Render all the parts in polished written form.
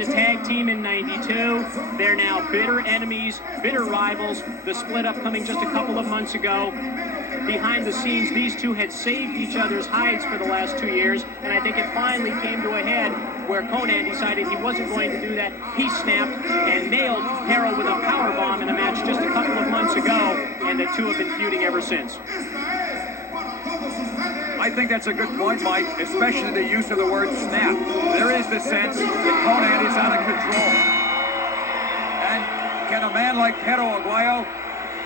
formed a tag team in '92. They're now bitter enemies, bitter rivals. The split up coming just a couple of months ago. Behind the scenes, these two had saved each other's hides for the last 2 years, and I think it finally came to a head where Konnan decided he wasn't going to do that. He snapped and nailed Perro with a powerbomb in a match just a couple of months ago, and the two have been feuding ever since. I think that's a good point, Mike, especially the use of the word snap. There is the sense that Konnan is out of control. And can a man like Perro Aguayo,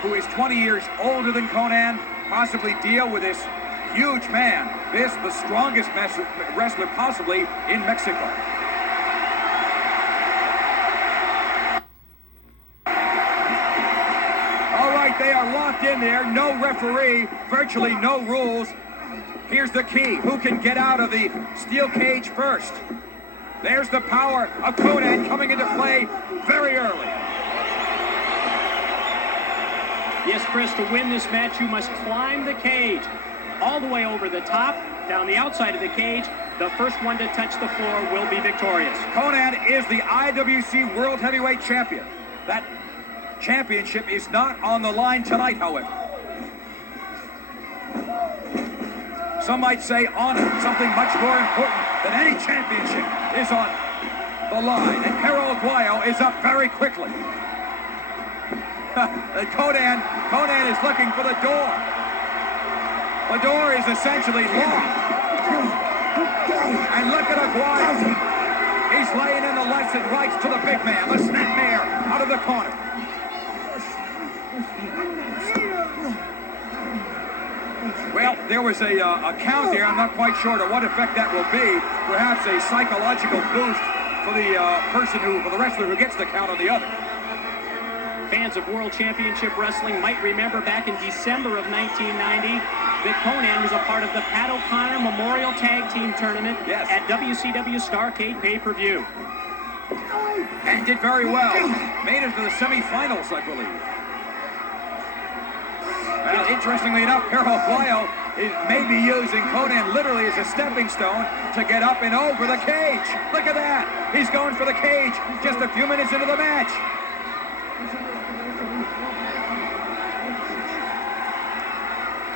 who is 20 years older than Konnan, possibly deal with this huge man, the strongest wrestler possibly in Mexico? All right, they are locked in there. No referee, virtually no rules. Here's the key. Who can get out of the steel cage first? There's the power of Konnan coming into play very early. Yes, Chris, to win this match, you must climb the cage all the way over the top, down the outside of the cage. The first one to touch the floor will be victorious. Konnan is the IWC World Heavyweight Champion. That championship is not on the line tonight, however. Some might say honor, something much more important than any championship, is on the line. And Perro Aguayo is up very quickly. Konnan is looking for the door. The door is essentially locked. And look at Aguayo. He's laying in the lefts and rights to the big man, the snapmare, out of the corner. Well, there was a count there. I'm not quite sure to what effect that will be. Perhaps a psychological boost for the for the wrestler who gets the count on the other. Fans of World Championship Wrestling might remember back in December of 1990 that Konnan was a part of the Pat O'Connor Memorial Tag Team Tournament at WCW Starrcade pay-per-view. And did very well. Made it to the semifinals, I believe. Well, interestingly enough, Perro Aguayo may be using Konnan literally as a stepping stone to get up and over the cage. Look at that. He's going for the cage just a few minutes into the match.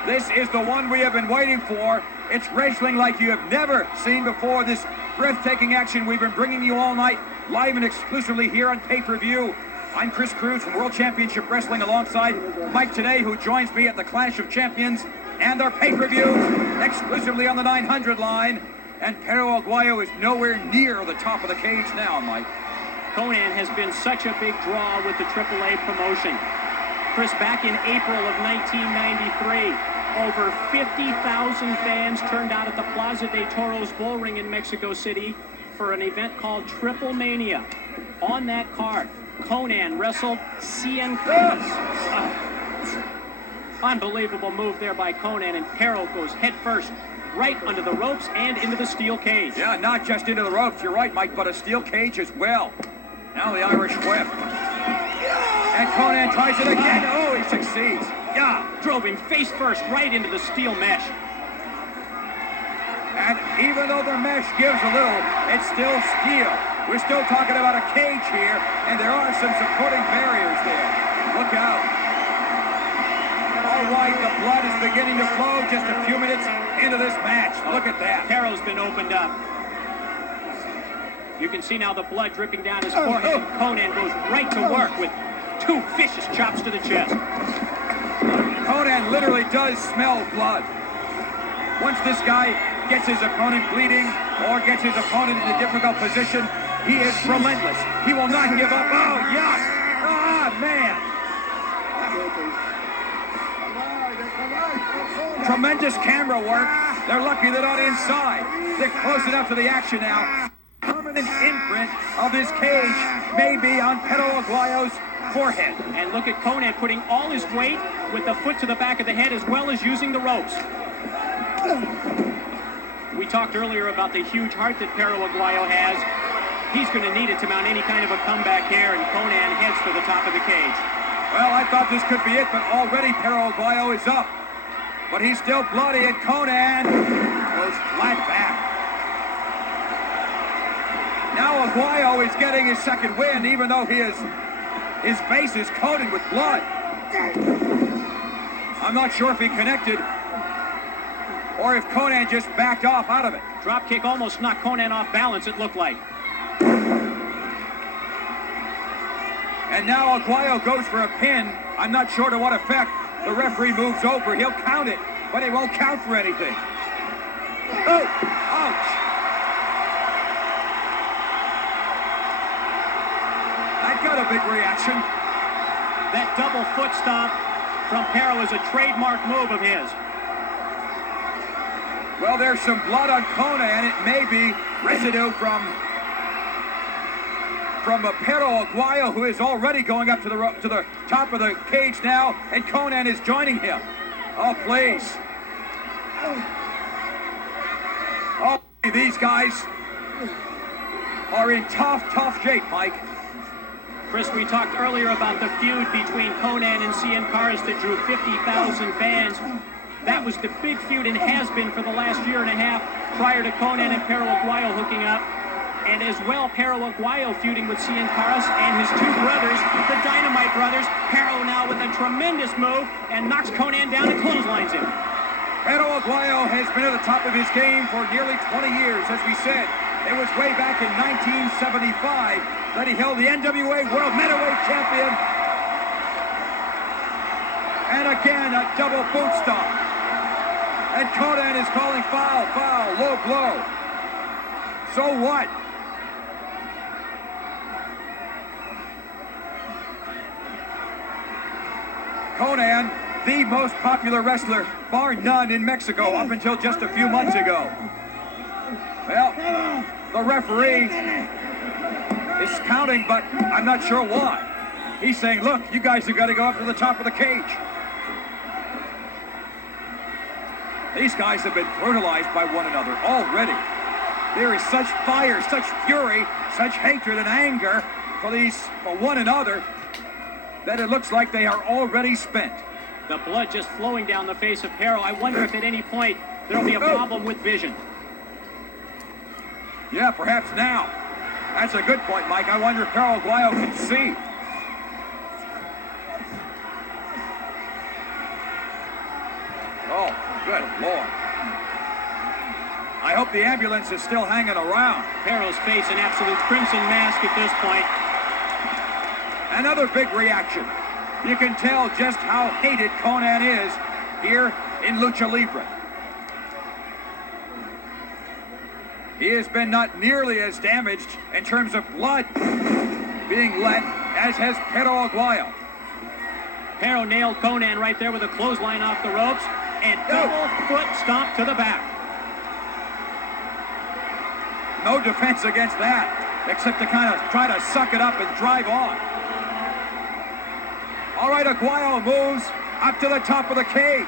This is the one we have been waiting for. It's wrestling like you have never seen before. This breathtaking action we've been bringing you all night, live and exclusively here on pay-per-view. I'm Chris Cruz from World Championship Wrestling alongside Mike Today, who joins me at the Clash of Champions and our pay-per-view exclusively on the 900 line. And Perro Aguayo is nowhere near the top of the cage now, Mike. Konnan has been such a big draw with the AAA promotion. Chris, back in April of 1993, over 50,000 fans turned out at the Plaza de Toros Bull Ring in Mexico City for an event called Triple Mania. On that card, Konnan wrestled Cien Caras. Unbelievable move there by Konnan, and Perro goes head first right under the ropes and into the steel cage. Yeah, not just into the ropes, you're right, Mike, but a steel cage as well. Now the Irish whip. And Konnan tries it again. Oh, he succeeds. Yeah, drove him face first right into the steel mesh. And even though the mesh gives a little, it's still steel. We're still talking about a cage here, and there are some supporting barriers there. Look out. All right, the blood is beginning to flow just a few minutes into this match. Look at that. Perro's been opened up. You can see now the blood dripping down his forehead. Konnan goes right to work with two vicious chops to the chest. Konnan literally does smell blood. Once this guy gets his opponent bleeding or gets his opponent in a difficult position, he is relentless. He will not give up. Oh, yuck. Ah, man. Tremendous camera work. They're lucky they're not inside. They're close enough to the action now. Permanent imprint of this cage may be on Perro Aguayo's forehead. And look at Konnan putting all his weight with the foot to the back of the head as well as using the ropes. We talked earlier about the huge heart that Perro Aguayo has. He's going to need it to mount any kind of a comeback here, and Konnan heads for the top of the cage. Well, I thought this could be it, but already Perro Aguayo is up. But he's still bloody, and Konnan goes flat back. Now Aguayo is getting his second win, even though his face is coated with blood. I'm not sure if he connected or if Konnan just backed off out of it. Drop kick almost knocked Konnan off balance, it looked like. And now Aguayo goes for a pin. I'm not sure to what effect. The referee moves over. He'll count it, but it won't count for anything. Oh, ouch. That got a big reaction. That double foot stomp from Pero is a trademark move of his. Well, there's some blood on Konnan. It may be residue from Pero Aguayo, who is already going up to the top of the cage now, and Konnan is joining him. Oh, please. Oh, these guys are in tough shape, Mike. Chris, we talked earlier about the feud between Konnan and Cien Caras that drew 50,000 fans. That was the big feud and has been for the last year and a half prior to Konnan and Pero Aguayo hooking up. And as well, Pero Aguayo feuding with Cien Caras and his two brothers, the Dynamite Brothers. Pero now with a tremendous move and knocks Konnan down and clotheslines him. Pero Aguayo has been at the top of his game for nearly 20 years, as we said. It was way back in 1975 that he held the NWA World Middleweight Champion. And again, a double boot stomp. And Konnan is calling foul, low blow. So what? Konnan, the most popular wrestler, bar none in Mexico up until just a few months ago. Well, the referee is counting, but I'm not sure why. He's saying, look, you guys have got to go up to the top of the cage. These guys have been brutalized by one another already. There is such fire, such fury, such hatred and anger for one another that it looks like they are already spent. The blood just flowing down the face of Pero. I wonder if at any point there'll be a problem with vision. Yeah, perhaps now. That's a good point, Mike. I wonder if Pero Aguayo can see. Oh, good Lord. I hope the ambulance is still hanging around. Pero's face an absolute crimson mask at this point. Another big reaction. You can tell just how hated Konnan is here in Lucha Libre. He has been not nearly as damaged in terms of blood being let as has Pero Aguayo. Pero nailed Konnan right there with a clothesline off the ropes and double foot stomp to the back. No defense against that, except to kind of try to suck it up and drive on. All right, Aguayo moves up to the top of the cage.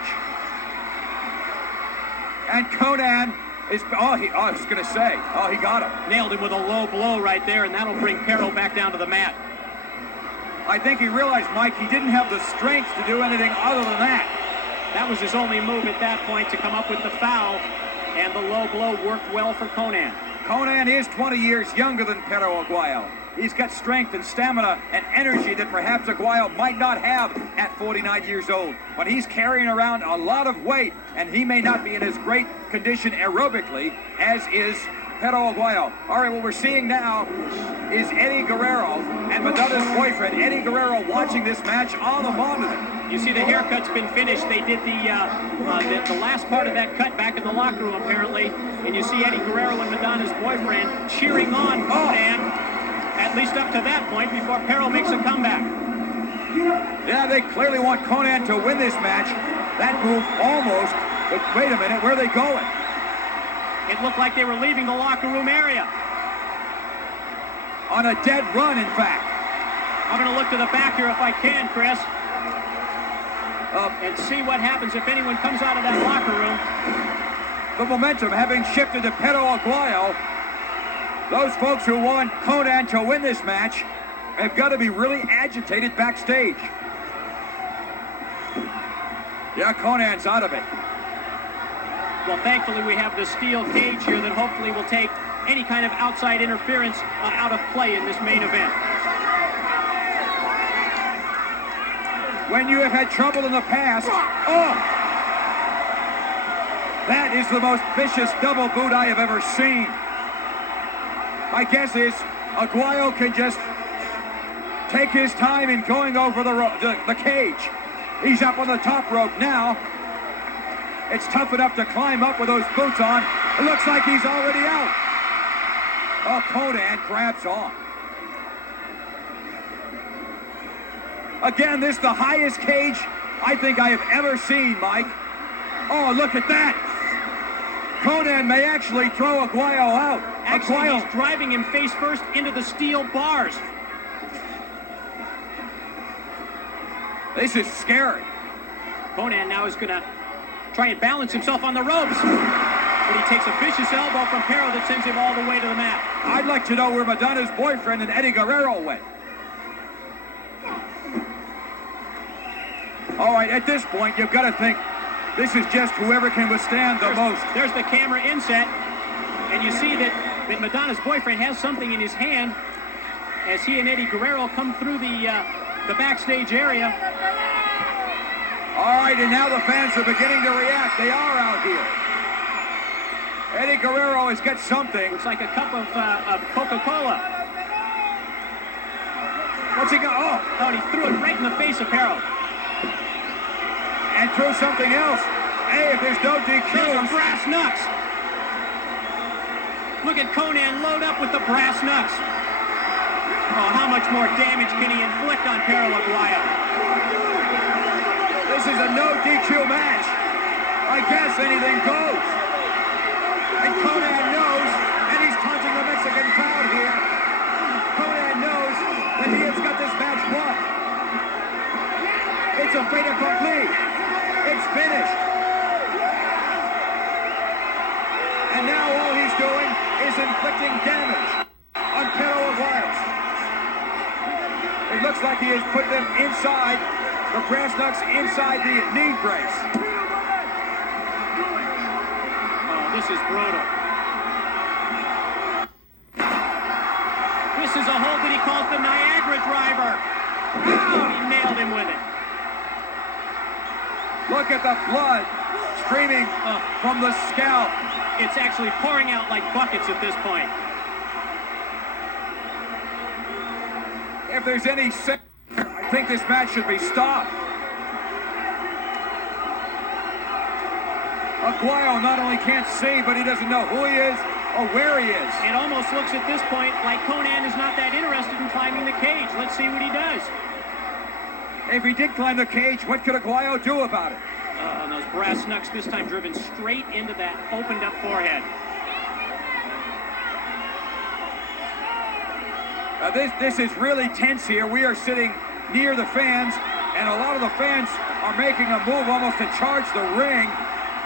And Konnan is, I was going to say, he got him. Nailed him with a low blow right there, and that'll bring Pero back down to the mat. I think he realized, Mike, he didn't have the strength to do anything other than that. That was his only move at that point to come up with the foul, and the low blow worked well for Konnan. Konnan is 20 years younger than Pero Aguayo. He's got strength and stamina and energy that perhaps Aguayo might not have at 49 years old. But he's carrying around a lot of weight, and he may not be in as great condition aerobically as is Pero Aguayo. All right, what we're seeing now is Eddie Guerrero and Madonna's boyfriend, Eddie Guerrero, watching this match on the monitor. You see the haircut's been finished. They did the last part of that cut back in the locker room, apparently. And you see Eddie Guerrero and Madonna's boyfriend cheering on Konnan, at least up to that point, before Pero makes a comeback. Yeah, they clearly want Konnan to win this match. That move almost, but wait a minute, where are they going? It looked like they were leaving the locker room area. On a dead run, in fact. I'm going to look to the back here if I can, Chris. And see what happens if anyone comes out of that locker room. The momentum having shifted to Pero Aguayo. Those folks who want Konnan to win this match have got to be really agitated backstage. Yeah, Konnan's out of it. Well, thankfully we have the steel cage here that hopefully will take any kind of outside interference out of play in this main event. When you have had trouble in the past, that is the most vicious double boot I have ever seen. My guess is Aguayo can just take his time in going over the cage. He's up on the top rope now. It's tough enough to climb up with those boots on. It looks like he's already out. Oh, Konnan grabs on. Again, this is the highest cage I think I have ever seen, Mike. Oh, look at that. Konnan may actually throw Aguayo out. Actually, he's driving him face first into the steel bars. This is scary. Konnan now is going to try and balance himself on the ropes. But he takes a vicious elbow from Pero that sends him all the way to the mat. I'd like to know where Madonna's boyfriend and Eddie Guerrero went. All right, at this point, you've got to think this is just whoever can withstand the most. There's the camera inset, and you see that Madonna's boyfriend has something in his hand as he and Eddie Guerrero come through the backstage area. All right, and now the fans are beginning to react. They are out here. Eddie Guerrero has got something. Looks like a cup of Coca-Cola. What's he got? Oh, and he threw it right in the face of Pero. And threw something else. Hey, if there's no DQ. Those are brass knucks. Look at Konnan load up with the brass knucks. Oh, how much more damage can he inflict on Pero Aguayo? This is a no DQ match. I guess anything goes. And Konnan knows, and he's taunting the Mexican crowd here. Konnan knows that he has got this match won. It's a fait accompli. It's finished. And now all he's doing is inflicting damage on Pero Aguayo. It looks like he has put them inside, the brass knucks inside the knee brace. Oh, this is brutal. This is a hold that he calls the Niagara driver. Oh, he nailed him with it. Look at the blood streaming from the scalp. It's actually pouring out like buckets at this point. If there's any sense, I think this match should be stopped. Aguayo not only can't see, but he doesn't know who he is or where he is. It almost looks at this point like Konnan is not that interested in climbing the cage. Let's see what he does. If he did climb the cage, what could Aguayo do about it? And those brass knucks this time driven straight into that opened up forehead. This is really tense here. We are sitting near the fans, and a lot of the fans are making a move almost to charge the ring.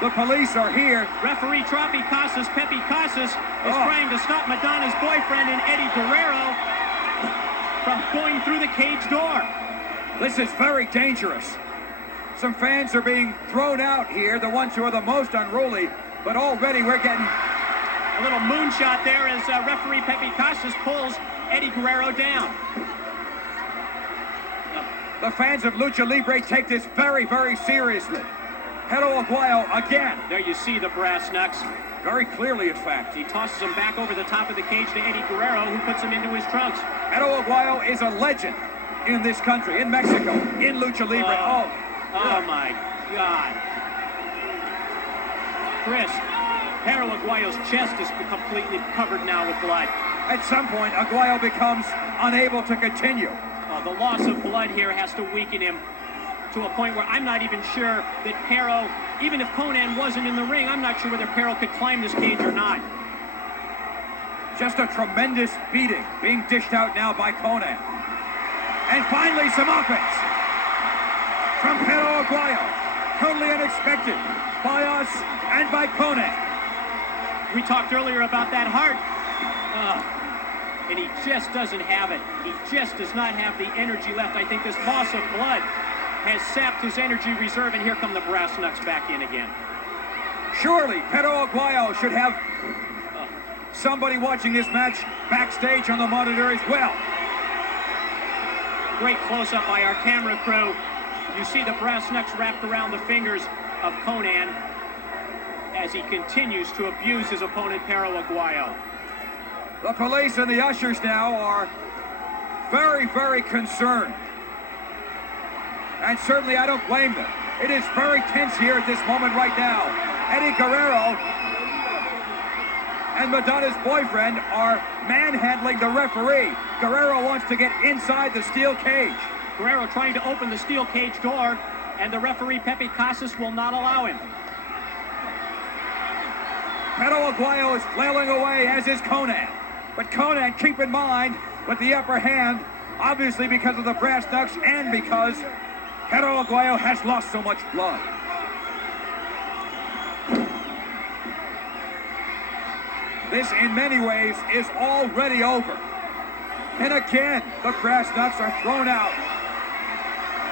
The police are here. Referee Pepe Casas is trying to stop Madonna's boyfriend and Eddie Guerrero from going through the cage door. This is very dangerous. Some fans are being thrown out here, the ones who are the most unruly, but already we're getting a little moonshot there as referee Pepe Casas pulls Eddie Guerrero down. The fans of Lucha Libre take this very, very seriously. Pero Aguayo again. There you see the brass knucks. Very clearly, in fact. He tosses him back over the top of the cage to Eddie Guerrero, who puts him into his trunks. Pero Aguayo is a legend in this country, in Mexico, in Lucha Libre. Oh my God. Chris, Pero Aguayo's chest is completely covered now with blood. At some point, Aguayo becomes unable to continue. The loss of blood here has to weaken him to a point where I'm not even sure that Pero, even if Konnan wasn't in the ring, I'm not sure whether Pero could climb this cage or not. Just a tremendous beating being dished out now by Konnan. And finally, some offense from Pero Aguayo. Totally unexpected by us and by Konnan. We talked earlier about that heart. And he just doesn't have it. He just does not have the energy left. I think this loss of blood has sapped his energy reserve, and here come the brass knucks back in again. Surely, Pero Aguayo should have somebody watching this match backstage on the monitor as well. Great close-up by our camera crew. You see the brass knucks wrapped around the fingers of Konnan as he continues to abuse his opponent, Perro Aguayo. The police and the ushers now are very, very concerned. And certainly I don't blame them. It is very tense here at this moment right now. Eddie Guerrero and Madonna's boyfriend are manhandling the referee. Guerrero wants to get inside the steel cage. Guerrero trying to open the steel cage door, and the referee, Pepe Casas, will not allow him. Perro Aguayo is flailing away, as is Konnan. But Konnan, keep in mind, with the upper hand, obviously because of the brass knucks and because Perro Aguayo has lost so much blood. This, in many ways, is already over. And again, the brass knucks are thrown out.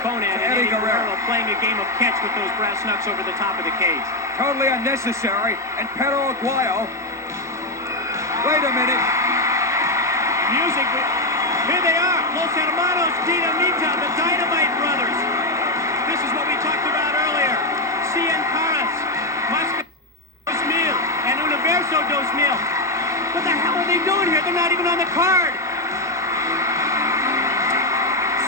Konnan and Eddie Guerrero playing a game of catch with those brass knucks over the top of the cage. Totally unnecessary. And Perro Aguayo, wait a minute. Music, here they are, Los Hermanos Dinamita, the Dynamite Brothers. This is what we talked about earlier. Cien Caras, Mascara 2000, and Universo 2000. What the hell are they doing here? They're not even on the card.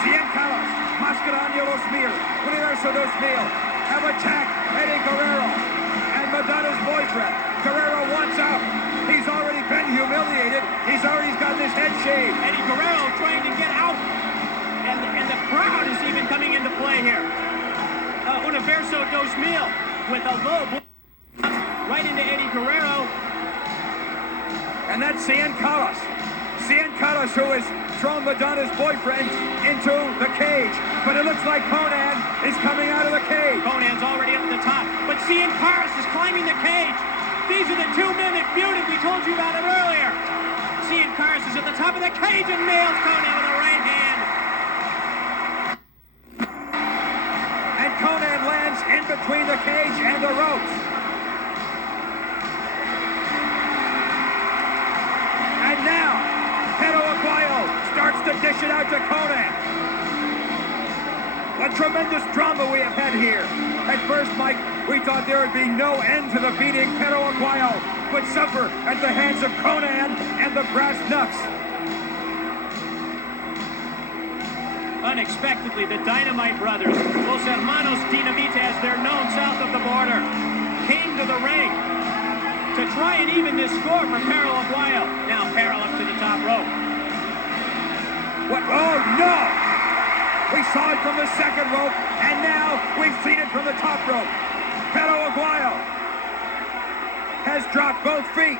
Cien Caras, Mascara 2000, Universo 2000 have attacked Eddie Guerrero and Madonna's boyfriend. Guerrero wants out. He's already been humiliated. He's already got his head shaved. Eddie Guerrero trying to get out. And the crowd is even coming into play here. Universo 2000 with a low blow right into Eddie Guerrero. And that's Cien Caras. Cien Caras, who has thrown Madonna's boyfriend into the cage. But it looks like Konnan is coming out of the cage. Konnan's already up at the top. But Cien Caras is climbing the cage. These are the 2 men that feuded. We told you about it earlier. Cien Caras is at the top of the cage and nails Konnan with a right hand. And Konnan lands in between the cage and the ropes. And now, Perro Aguayo starts to dish it out to Konnan. What tremendous drama we have had here. At first, Mike, we thought there would be no end to the beating Perro Aguayo would suffer at the hands of Konnan and the brass knucks. Unexpectedly, the Dynamite Brothers, Los Hermanos Dinamita as they're known south of the border, came to the ring to try and even this score for Perro Aguayo. Now Perro up to the top rope. What? Oh, no! We saw it from the second rope, and now we've seen it from the top rope. Perro Aguayo has dropped both feet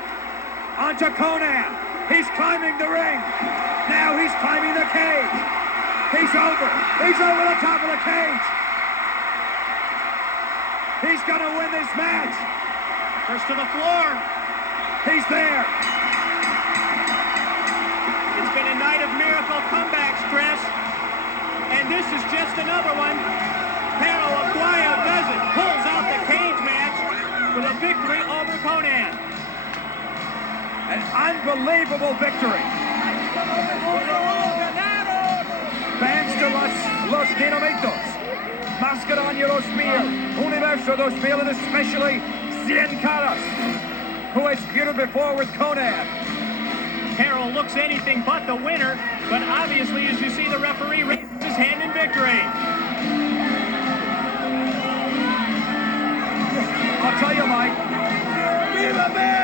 onto Konnan. He's climbing the ring. Now he's climbing the cage. He's over. He's over the top of the cage. He's going to win this match. First to the floor. He's there. It's been a night of miracle comebacks, Chris. And this is just another one. Perro Aguayo does it. Pulls out the cage match with a victory over Konnan. An unbelievable victory. Fans to Los Dinamitos, Mascara 2000, Universo 2000, and especially Cien Caras, who has feuded before with Konnan. Perro looks anything but the winner, but obviously, as you see, the referee raises his hand in victory. I'll tell you, Mike. Viva America!